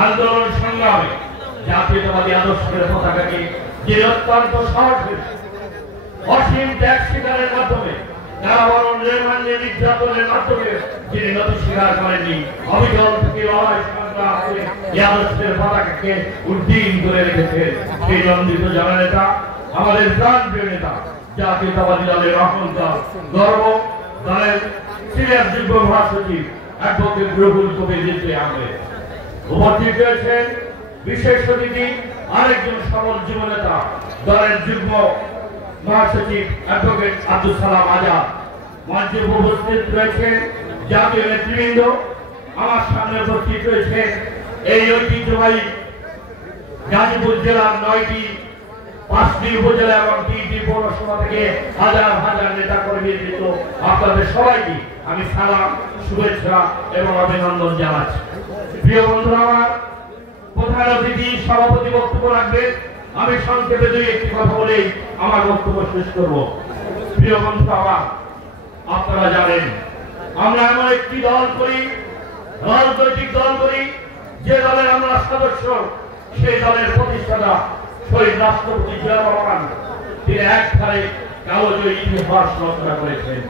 আন্দোলন সংগ্রামে জাতীয়তাবাদী আদর্শের পতাকাকে যে অত্যন্ত সাহসের অসীম ত্যাগ স্বীকারের মাধ্যমে কারাবরণ রিমান্ডে নির্যাতনের মাধ্যমে যিনি নথি স্বীকার করেননি, অবিচল থেকে লড়াই সংগ্রাম করে এই আদর্শের পতাকাকে উড্ডীন করে রেখেছেন সেই নন্দিত জননেতা, আমাদের প্রাণপ্রিয় নেতা, জাতীয়তাবাদী দলের অহংকার গর্ব, দলের সিনিয়র যুগ্ম মহাসচিব অ্যাডভোকেট রুহুল কবির রিজভী আহমেদ। উপস্থিত রয়েছেন বিশেষ অতিথি আরেকজন সফল যুব নেতা, দলের যুগ্ম মহাসচিব অ্যাডভোকেট আব্দুল সালাম আজাদ। মঞ্চে উপস্থিত রয়েছেন জাতীয় নেতৃবৃন্দ। আমার সামনে উপস্থিত রয়েছে এই ঐতিহ্যবাহী গাজীপুর জেলার 5টি উপজেলা এবং 3টি পৌরসভা থেকে হাজার হাজার নেতা কর্মী বৃন্দ, আপনাদের সবাইকে আমি সালাম, শুভেচ্ছা এবং অভিনন্দন জানাচ্ছি। প্রিয় বন্ধুরা, আমার প্রধান অতিথি সভাপতি বক্তব্য রাখবেন। আমি সংক্ষেপে একটি কথা বলেই আমার বক্তব্য শেষ করব। প্রিয় বন্ধুরা, আমার আপনারা জানেন আমরা এমন একটি দল করি, রাজনৈতিক দল করি, যে দলের আমরা সদস্য, সেই দলের প্রতিষ্ঠাতা শহীদ রাষ্ট্রপতি জিয়া রহমান তিনি একবারে কাগজে ইতিহাস রচনা করেছেন।